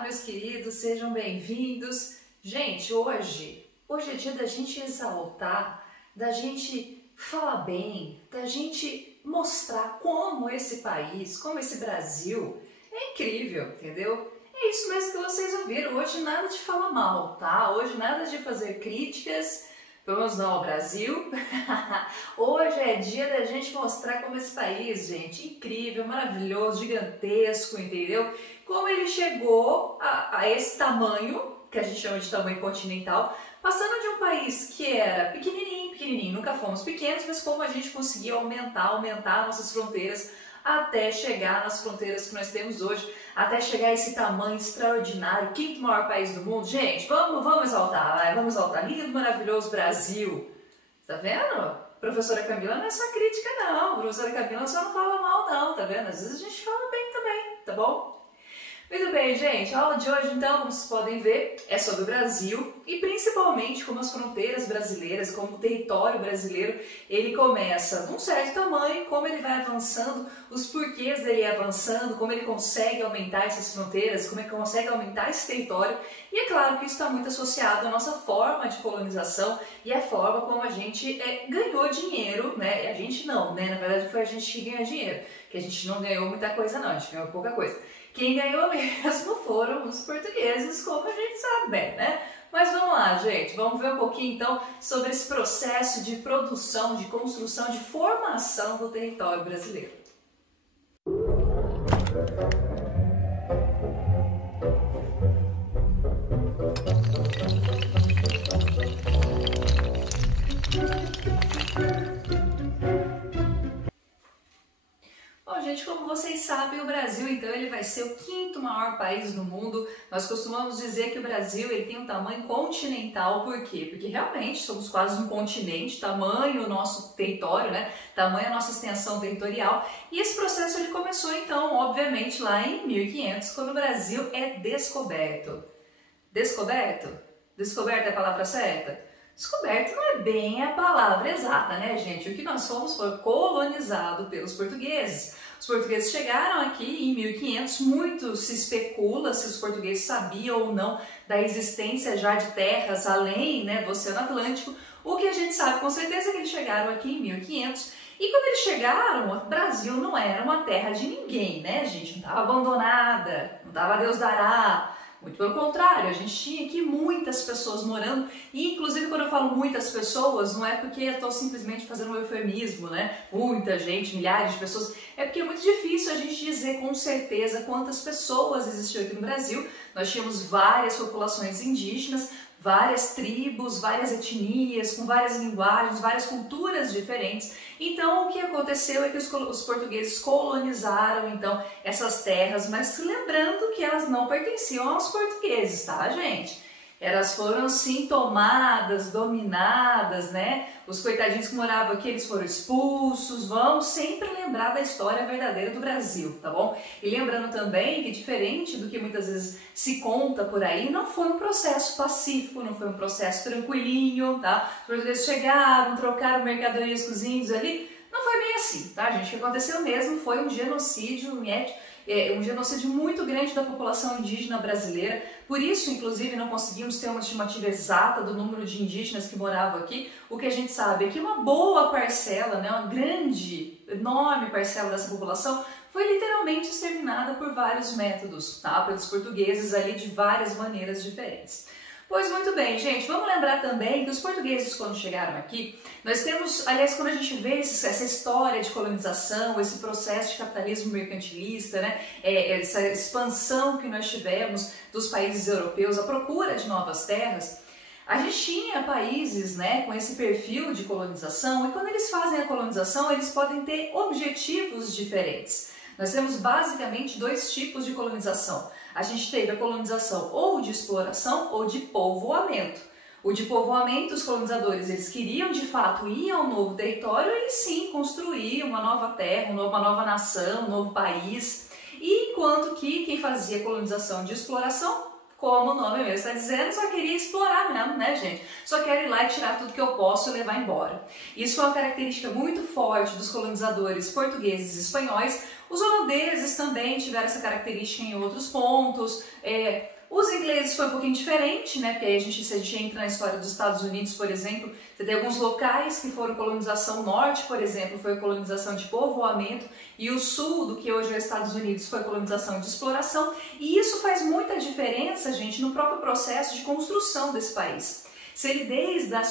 Olá, meus queridos, sejam bem-vindos. Gente, hoje é dia da gente exaltar, da gente falar bem, da gente mostrar como esse país, como esse Brasil é incrível, entendeu? É isso mesmo que vocês ouviram. Hoje nada de falar mal, tá? Hoje nada de fazer críticas, pelo menos não ao Brasil. Hoje é dia da gente mostrar como esse país, gente, incrível, maravilhoso, gigantesco, entendeu? Como ele chegou a esse tamanho, que a gente chama de tamanho continental, passando de um país que era pequenininho, nunca fomos pequenos, mas como a gente conseguiu aumentar nossas fronteiras até chegar nas fronteiras que nós temos hoje, até chegar a esse tamanho extraordinário, quinto maior país do mundo. Gente, vamos exaltar, vai, vamos exaltar. Lindo, maravilhoso Brasil. Tá vendo? Professora Camila não é só crítica não, professora Camila só não fala mal não, tá vendo? Às vezes a gente fala bem também, tá bom? Muito bem, gente, a aula de hoje, então, como vocês podem ver, é sobre o Brasil e principalmente como as fronteiras brasileiras, como o território brasileiro, ele começa de um certo tamanho, como ele vai avançando, os porquês dele avançando, como ele consegue aumentar essas fronteiras, como ele consegue aumentar esse território. E é claro que isso está muito associado à nossa forma de colonização e à forma como a gente ganhou dinheiro, né? A gente não, né? Na verdade foi a gente que ganhou dinheiro, que a gente não ganhou muita coisa não, a gente ganhou pouca coisa. Quem ganhou mesmo foram os portugueses, como a gente sabe bem, né? Mas vamos lá, gente, vamos ver um pouquinho então sobre esse processo de produção, de construção, de formação do território brasileiro. Bom, gente, como vocês sabem, o Brasil, então, ele vai ser o quinto maior país do mundo. Nós costumamos dizer que o Brasil ele tem um tamanho continental, por quê? Porque realmente somos quase um continente, tamanho o nosso território, né? Tamanho a nossa extensão territorial. E esse processo ele começou, então, obviamente, lá em 1500, quando o Brasil é descoberto. Descoberto? Descoberto é a palavra certa? Descoberto não é bem a palavra exata, né, gente? O que nós fomos foi colonizado pelos portugueses. Os portugueses chegaram aqui em 1500, muito se especula se os portugueses sabiam ou não da existência já de terras além, né, do Oceano Atlântico. O que a gente sabe com certeza é que eles chegaram aqui em 1500 e quando eles chegaram, o Brasil não era uma terra de ninguém, né, gente? Não estava abandonada, não estava Deus dará. Muito pelo contrário, a gente tinha aqui muitas pessoas morando e inclusive quando eu falo muitas pessoas, não é porque eu estou simplesmente fazendo um eufemismo, né? Muita gente, milhares de pessoas, é porque é muito difícil a gente dizer com certeza quantas pessoas existiam aqui no Brasil. Nós tínhamos várias populações indígenas, várias tribos, várias etnias, com várias linguagens, várias culturas diferentes. Então, o que aconteceu é que os portugueses colonizaram, então, essas terras, mas lembrando que elas não pertenciam aos portugueses, tá, gente? Elas foram, sim, tomadas, dominadas, né? Os coitadinhos que moravam aqui, eles foram expulsos. Vamos sempre lembrar da história verdadeira do Brasil, tá bom? E lembrando também que, diferente do que muitas vezes se conta por aí, não foi um processo pacífico, não foi um processo tranquilinho, tá? Os portugueses chegaram, trocaram mercadorias com os índios ali. Não foi bem assim, tá, gente? O que aconteceu mesmo foi um genocídio muito grande da população indígena brasileira. Por isso, inclusive, não conseguimos ter uma estimativa exata do número de indígenas que moravam aqui. O que a gente sabe é que uma boa parcela, né, uma grande, enorme parcela dessa população foi literalmente exterminada por vários métodos, tá? Pelos portugueses ali de várias maneiras diferentes. Pois muito bem, gente, vamos lembrar também que os portugueses, quando chegaram aqui, nós temos, aliás, quando a gente vê essa história de colonização, esse processo de capitalismo mercantilista, né, essa expansão que nós tivemos dos países europeus, a procura de novas terras, a gente tinha países, né, com esse perfil de colonização e quando eles fazem a colonização, eles podem ter objetivos diferentes. Nós temos basicamente dois tipos de colonização. A gente teve a colonização ou de exploração ou de povoamento. O de povoamento, os colonizadores eles queriam de fato ir ao novo território e sim construir uma nova terra, uma nova nação, um novo país. E enquanto que quem fazia colonização de exploração, como o nome mesmo está dizendo, só queria explorar mesmo, né, gente? Só quero ir lá e tirar tudo que eu posso e levar embora. Isso foi uma característica muito forte dos colonizadores portugueses e espanhóis, Os holandeses também tiveram essa característica em outros pontos. Os ingleses foi um pouquinho diferente, né? Porque aí se a gente entra na história dos Estados Unidos, por exemplo, você tem alguns locais que foram colonização. Norte, por exemplo, foi colonização de povoamento, e o sul, do que hoje é os Estados Unidos, foi colonização de exploração. E isso faz muita diferença, gente, no próprio processo de construção desse país. Se ele desde da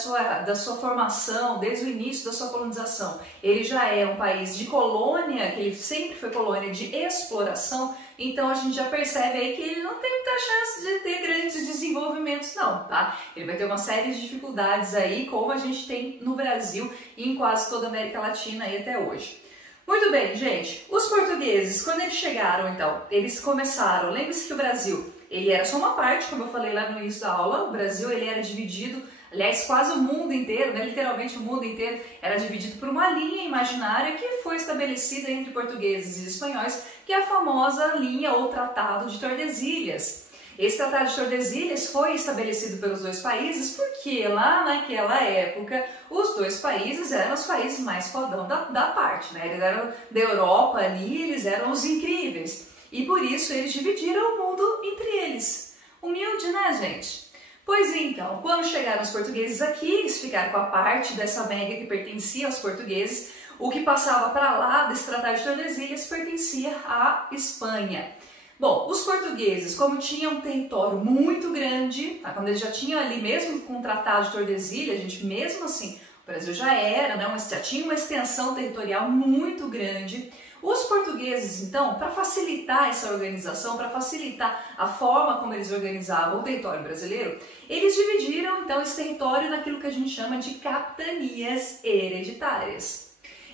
sua formação, desde o início da sua colonização, ele já é um país de colônia, que ele sempre foi colônia de exploração, então a gente já percebe aí que ele não tem muita chance de ter grandes desenvolvimentos não, tá? Ele vai ter uma série de dificuldades aí, como a gente tem no Brasil e em quase toda a América Latina aí até hoje. Muito bem, gente, os portugueses, quando eles chegaram então, eles começaram, lembre-se que o Brasil, ele era só uma parte, como eu falei lá no início da aula, o Brasil ele era dividido, aliás quase o mundo inteiro, né, literalmente o mundo inteiro, era dividido por uma linha imaginária que foi estabelecida entre portugueses e espanhóis, que é a famosa linha ou Tratado de Tordesilhas. Esse Tratado de Tordesilhas foi estabelecido pelos dois países porque lá naquela época os dois países eram os países mais fodão da parte, né? Eles eram da Europa ali, eles eram os incríveis. E por isso eles dividiram o mundo entre eles. Humilde, né, gente? Pois então, quando chegaram os portugueses aqui, eles ficaram com a parte dessa América que pertencia aos portugueses. O que passava para lá desse Tratado de Tordesilhas pertencia à Espanha. Bom, os portugueses, como tinham um território muito grande, tá? Quando eles já tinham ali, mesmo com o Tratado de Tordesilhas, a gente mesmo assim, o Brasil já era, né, já tinha uma extensão territorial muito grande. Os portugueses, então, para facilitar essa organização, para facilitar a forma como eles organizavam o território brasileiro, eles dividiram, então, esse território naquilo que a gente chama de capitanias hereditárias.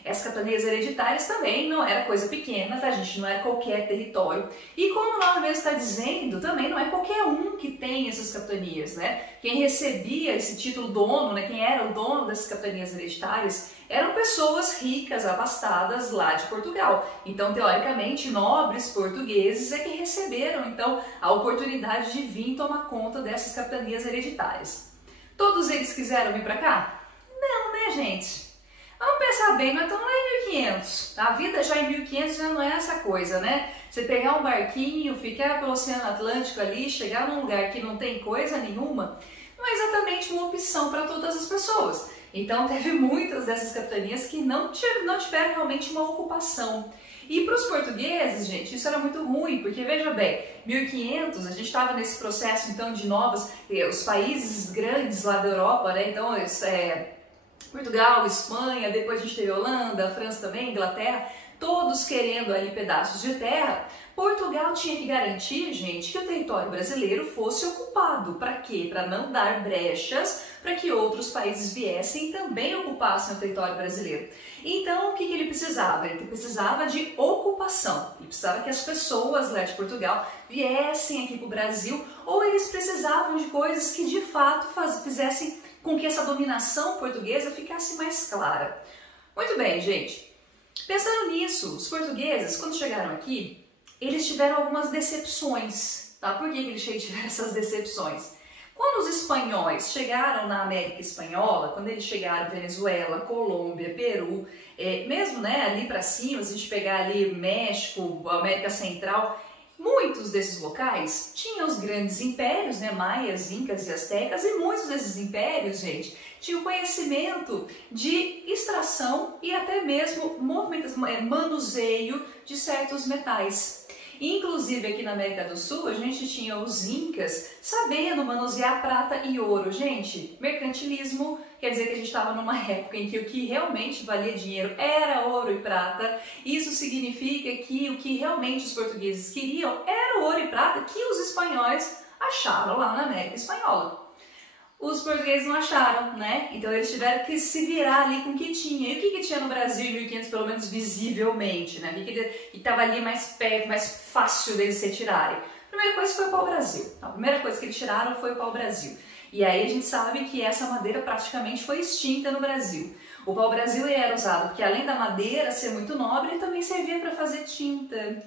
Essas capitanias hereditárias também não era coisa pequena, tá, gente? Não era qualquer território. E como o nome mesmo está dizendo, também não é qualquer um que tem essas capitanias, né? Quem recebia esse título dono, né? Quem era o dono dessas capitanias hereditárias, eram pessoas ricas, abastadas lá de Portugal. Então, teoricamente, nobres portugueses é que receberam, então, a oportunidade de vir tomar conta dessas capitanias hereditárias. Todos eles quiseram vir para cá? Não, né, gente? Vamos pensar bem, nós estamos lá em 1500, a vida já em 1500 já não é essa coisa, né? Você pegar um barquinho, ficar pelo Oceano Atlântico ali, chegar num lugar que não tem coisa nenhuma, não é exatamente uma opção para todas as pessoas. Então teve muitas dessas capitanias que não tiveram realmente uma ocupação. E para os portugueses, gente, isso era muito ruim, porque veja bem, 1500 a gente estava nesse processo então de os países grandes lá da Europa, né? Então Portugal, Espanha, depois a gente teve Holanda, França também, Inglaterra, todos querendo ali pedaços de terra. Portugal tinha que garantir, gente, que o território brasileiro fosse ocupado. Para quê? Para não dar brechas para que outros países viessem e também ocupassem o território brasileiro. Então, o que ele precisava? Ele precisava de ocupação. Ele precisava que as pessoas lá de Portugal viessem aqui para o Brasil, ou eles precisavam de coisas que de fato fizessem com que essa dominação portuguesa ficasse mais clara. Muito bem, gente. Pensando nisso, os portugueses, quando chegaram aqui, eles tiveram algumas decepções. Tá? Por que eles tiveram essas decepções? Quando os espanhóis chegaram na América Espanhola, quando eles chegaram Venezuela, Colômbia, Peru, mesmo né, ali para cima, se a gente pegar ali México, América Central, muitos desses locais tinham os grandes impérios, né, maias, incas e astecas, e muitos desses impérios, gente, tinham conhecimento de extração e até mesmo manuseio de certos metais. Inclusive aqui na América do Sul, a gente tinha os incas sabendo manusear prata e ouro. Gente, mercantilismo quer dizer que a gente estava numa época em que o que realmente valia dinheiro era ouro e prata. Isso significa que o que realmente os portugueses queriam era ouro e prata que os espanhóis acharam lá na América Espanhola. Os portugueses não acharam, né? Então eles tiveram que se virar ali com o que tinha. E o que tinha no Brasil em 1500, pelo menos visivelmente, né? O que estava ali mais perto, mais fácil deles se retirarem? A primeira coisa foi o pau-brasil. A primeira coisa que eles tiraram foi o pau-brasil. E aí a gente sabe que essa madeira praticamente foi extinta no Brasil. O pau-brasil era usado porque além da madeira ser muito nobre, ele também servia para fazer tinta.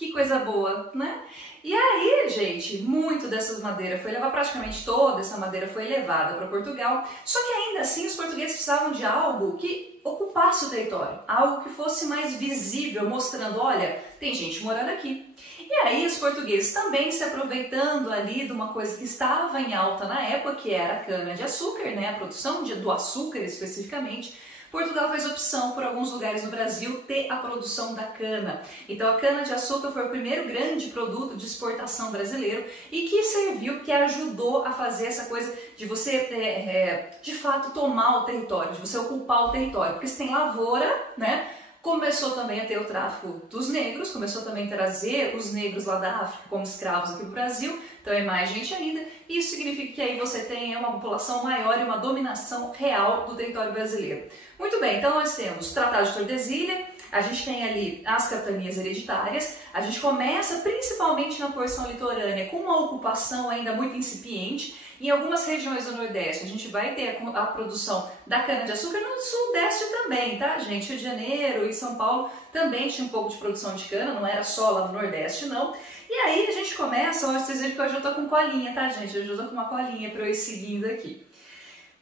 Que coisa boa, né? E aí, gente, muito dessas madeiras foi levada, praticamente toda essa madeira foi levada para Portugal, só que ainda assim os portugueses precisavam de algo que ocupasse o território, algo que fosse mais visível, mostrando, olha, tem gente morando aqui. E aí os portugueses também se aproveitando ali de uma coisa que estava em alta na época, que era a cana-de-açúcar, né, a produção do açúcar especificamente. Portugal fez opção por alguns lugares no Brasil ter a produção da cana. Então a cana-de-açúcar foi o primeiro grande produto de exportação brasileiro e que serviu, que ajudou a fazer essa coisa de você, de fato, tomar o território, de você ocupar o território. Porque se tem lavoura, né? Começou também a ter o tráfico dos negros, começou também a trazer os negros lá da África como escravos aqui para o Brasil, então é mais gente ainda. Isso significa que aí você tem uma população maior e uma dominação real do território brasileiro. Muito bem, então nós temos o Tratado de Tordesilhas, a gente tem ali as capitanias hereditárias, a gente começa principalmente na porção litorânea com uma ocupação ainda muito incipiente. Em algumas regiões do Nordeste a gente vai ter a produção da cana-de-açúcar, no Sudeste também, tá, gente? Rio de Janeiro e São Paulo também tinha um pouco de produção de cana, não era só lá no Nordeste, não. E aí a gente começa, ó, vocês viram que hoje eu tô com colinha, tá, gente? Hoje eu tô com uma colinha para eu ir seguindo aqui.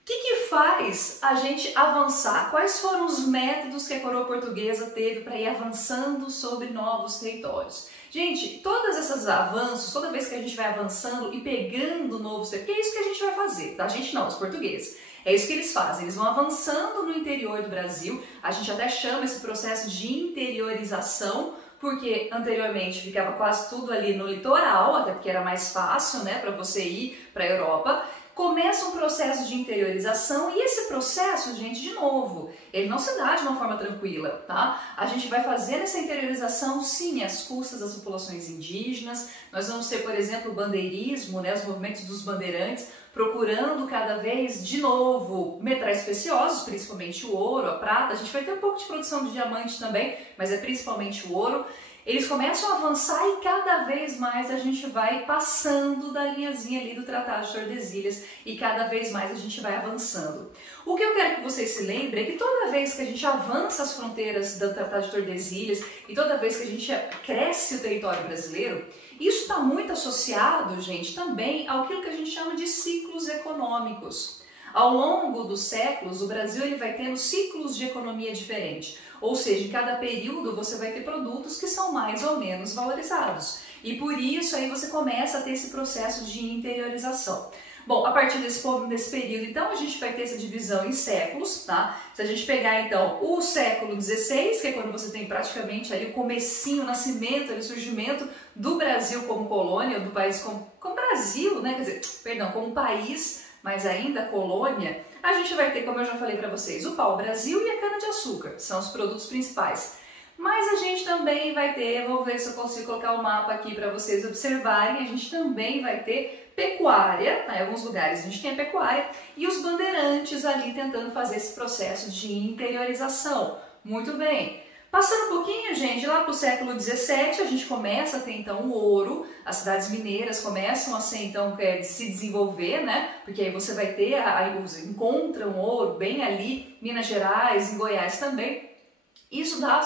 O que faz a gente avançar? Quais foram os métodos que a coroa portuguesa teve para ir avançando sobre novos territórios? Gente, todos esses avanços, toda vez que a gente vai avançando e pegando novos territórios, é isso que a gente vai fazer, tá? A gente não, os portugueses. É isso que eles fazem, eles vão avançando no interior do Brasil, a gente até chama esse processo de interiorização, porque anteriormente ficava quase tudo ali no litoral, até porque era mais fácil, né, para você ir para a Europa. Começa um processo de interiorização e esse processo, gente, de novo, ele não se dá de uma forma tranquila, tá? A gente vai fazer essa interiorização, sim, às custas das populações indígenas. Nós vamos ter, por exemplo, o bandeirismo, né, os movimentos dos bandeirantes, procurando cada vez, de novo, metais preciosos, principalmente o ouro, a prata. A gente vai ter um pouco de produção de diamante também, mas é principalmente o ouro. Eles começam a avançar e cada vez mais a gente vai passando da linhazinha ali do Tratado de Tordesilhas e cada vez mais a gente vai avançando. O que eu quero que vocês se lembrem é que toda vez que a gente avança as fronteiras do Tratado de Tordesilhas e toda vez que a gente cresce o território brasileiro, isso está muito associado, gente, também àquilo que a gente chama de ciclos econômicos. Ao longo dos séculos, o Brasil ele vai tendo ciclos de economia diferentes. Ou seja, em cada período você vai ter produtos que são mais ou menos valorizados. E por isso aí você começa a ter esse processo de interiorização. Bom, a partir desse período, então, a gente vai ter essa divisão em séculos, tá? Se a gente pegar, então, o século XVI, que é quando você tem praticamente ali o comecinho, o nascimento, o surgimento do Brasil como colônia, do país como Brasil, né? Quer dizer, perdão, como país, mas ainda colônia, a gente vai ter, como eu já falei para vocês, o pau-brasil e a cana-de-açúcar, são os produtos principais. Mas a gente também vai ter, vou ver se eu consigo colocar o mapa aqui para vocês observarem, a gente também vai ter pecuária, em alguns lugares a gente tem a pecuária, e os bandeirantes ali tentando fazer esse processo de interiorização. Muito bem. Passando um pouquinho, gente, lá para o século XVII, a gente começa a ter então o ouro, as cidades mineiras começam a ser, então, se desenvolver, né? Porque aí você vai ter, você encontra um ouro bem ali, Minas Gerais, em Goiás também. Isso dá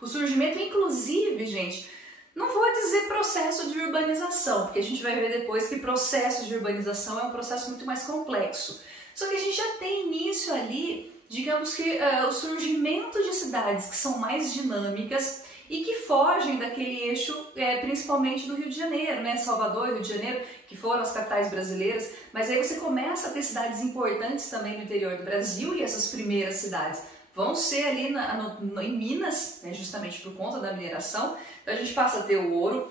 o surgimento, inclusive, gente, não vou dizer processo de urbanização, porque a gente vai ver depois que processo de urbanização é um processo muito mais complexo. Só que a gente já tem início ali, digamos que o surgimento de cidades que são mais dinâmicas e que fogem daquele eixo, principalmente do Rio de Janeiro, né? Salvador e Rio de Janeiro, que foram as capitais brasileiras, mas aí você começa a ter cidades importantes também no interior do Brasil e essas primeiras cidades vão ser ali em Minas, né? Justamente por conta da mineração. Então a gente passa a ter o ouro.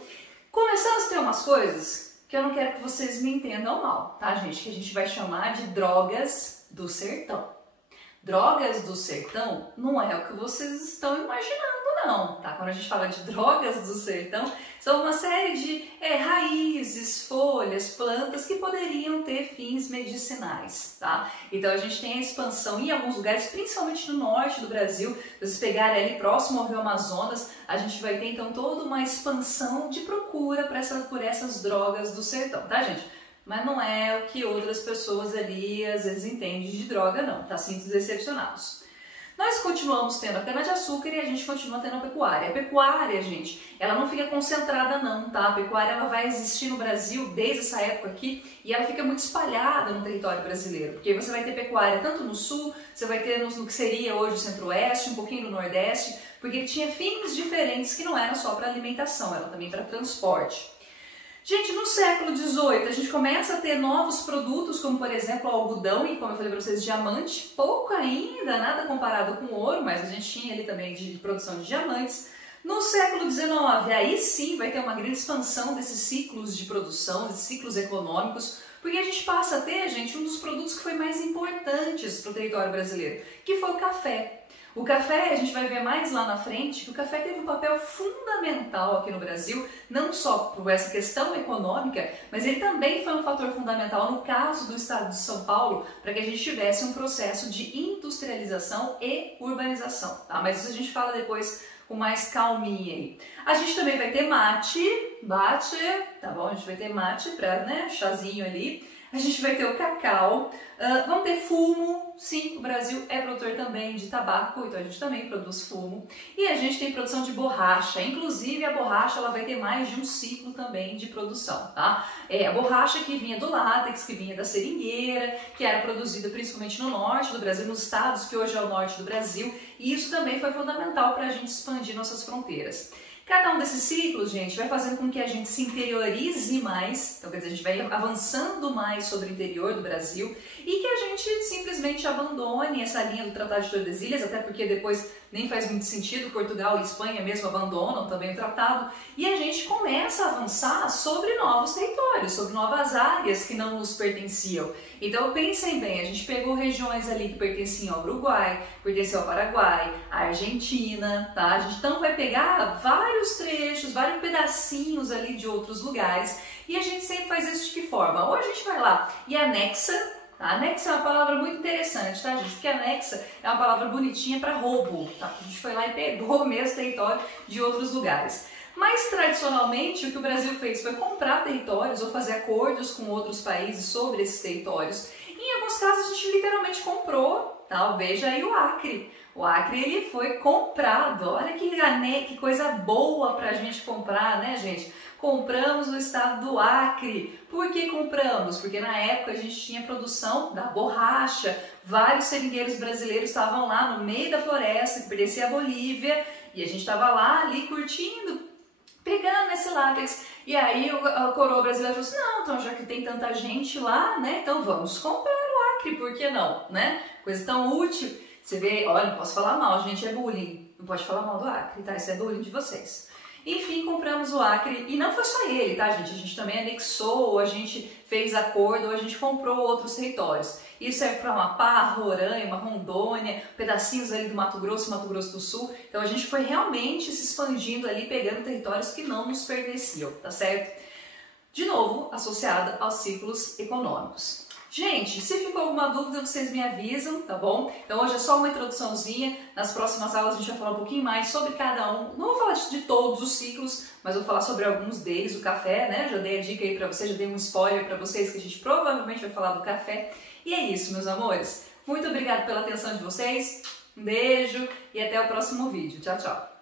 Começamos a ter umas coisas que eu não quero que vocês me entendam mal, tá, gente? Que a gente vai chamar de drogas do sertão. Drogas do sertão não é o que vocês estão imaginando, não, tá? Quando a gente fala de drogas do sertão, são uma série de raízes, folhas, plantas que poderiam ter fins medicinais, tá? Então a gente tem a expansão em alguns lugares, principalmente no norte do Brasil, se vocês pegarem ali próximo ao Rio Amazonas, a gente vai ter então toda uma expansão de procura por essas drogas do sertão, tá, gente? Mas não é o que outras pessoas ali às vezes entendem de droga, não, tá? Sinto decepcionados. Nós continuamos tendo a cana-de-açúcar e a gente continua tendo a pecuária. A pecuária, gente, ela não fica concentrada não, tá? A pecuária ela vai existir no Brasil desde essa época aqui e ela fica muito espalhada no território brasileiro. Porque você vai ter pecuária tanto no sul, você vai ter no que seria hoje o centro-oeste, um pouquinho no nordeste, porque tinha fins diferentes que não eram só para alimentação, era também para transporte. Gente, no século XVIII a gente começa a ter novos produtos, como por exemplo o algodão e, como eu falei para vocês, diamante. Pouco ainda, nada comparado com o ouro, mas a gente tinha ali também de produção de diamantes. No século XIX, aí sim vai ter uma grande expansão desses ciclos de produção, desses ciclos econômicos, porque a gente passa a ter, gente, um dos produtos que foi mais importantes para o território brasileiro, que foi o café. O café, a gente vai ver mais lá na frente, que o café teve um papel fundamental aqui no Brasil, não só por essa questão econômica, mas ele também foi um fator fundamental no caso do estado de São Paulo, para que a gente tivesse um processo de industrialização e urbanização, tá? Mas isso a gente fala depois com mais calminha aí. A gente também vai ter mate, tá bom? A gente vai ter mate para, né, chazinho ali. A gente vai ter o cacau, vamos ter fumo, sim, o Brasil é produtor também de tabaco, então a gente também produz fumo. E a gente tem produção de borracha, inclusive a borracha ela vai ter mais de um ciclo também de produção, tá? A borracha que vinha do látex, que vinha da seringueira, que era produzida principalmente no norte do Brasil, nos estados que hoje é o norte do Brasil, e isso também foi fundamental para a gente expandir nossas fronteiras. Cada um desses ciclos, gente, vai fazendo com que a gente se interiorize mais, então quer dizer, a gente vai avançando mais sobre o interior do Brasil e que a gente simplesmente abandone essa linha do Tratado de Tordesilhas, até porque depois nem faz muito sentido, Portugal e Espanha mesmo abandonam também o tratado, e a gente começa a avançar sobre novos territórios, sobre novas áreas que não nos pertenciam. Então pensem bem, a gente pegou regiões ali que pertenciam ao Uruguai, pertenciam ao Paraguai, à Argentina, tá? A gente então vai pegar vários trechos, vários pedacinhos ali de outros lugares, e a gente sempre faz isso de que forma? Ou a gente vai lá e anexa. Anexa é uma palavra muito interessante, tá, gente? Porque anexa é uma palavra bonitinha para roubo, tá? A gente foi lá e pegou o mesmo território de outros lugares. Mas, tradicionalmente, o que o Brasil fez foi comprar territórios ou fazer acordos com outros países sobre esses territórios. Em alguns casos, a gente literalmente comprou, tá? Veja aí o Acre. O Acre, ele foi comprado. Olha que coisa boa pra gente comprar, né, gente? Compramos o estado do Acre. Por que compramos? Porque na época a gente tinha produção da borracha. Vários seringueiros brasileiros estavam lá no meio da floresta, que pertencia à Bolívia, e a gente estava lá ali curtindo, pegando esse látex. E aí a coroa brasileira falou assim, não, então já que tem tanta gente lá, né, então vamos comprar o Acre, por que não, né? Coisa tão útil. Você vê, olha, não posso falar mal, gente, é bullying. Não pode falar mal do Acre, tá? Isso é bullying de vocês. Enfim, compramos o Acre, e não foi só ele, tá, gente? A gente também anexou, a gente fez acordo, a gente comprou outros territórios. Isso serve para Amapá, Roraima, Rondônia, pedacinhos ali do Mato Grosso do Sul. Então a gente foi realmente se expandindo ali, pegando territórios que não nos pertenciam, tá certo? De novo, associada aos ciclos econômicos. Gente, se ficou alguma dúvida, vocês me avisam, tá bom? Então hoje é só uma introduçãozinha, nas próximas aulas a gente vai falar um pouquinho mais sobre cada um. Não vou falar de todos os ciclos, mas vou falar sobre alguns deles, o café, né? Já dei a dica aí pra vocês, já dei um spoiler pra vocês que a gente provavelmente vai falar do café. E é isso, meus amores. Muito obrigada pela atenção de vocês, um beijo e até o próximo vídeo. Tchau, tchau!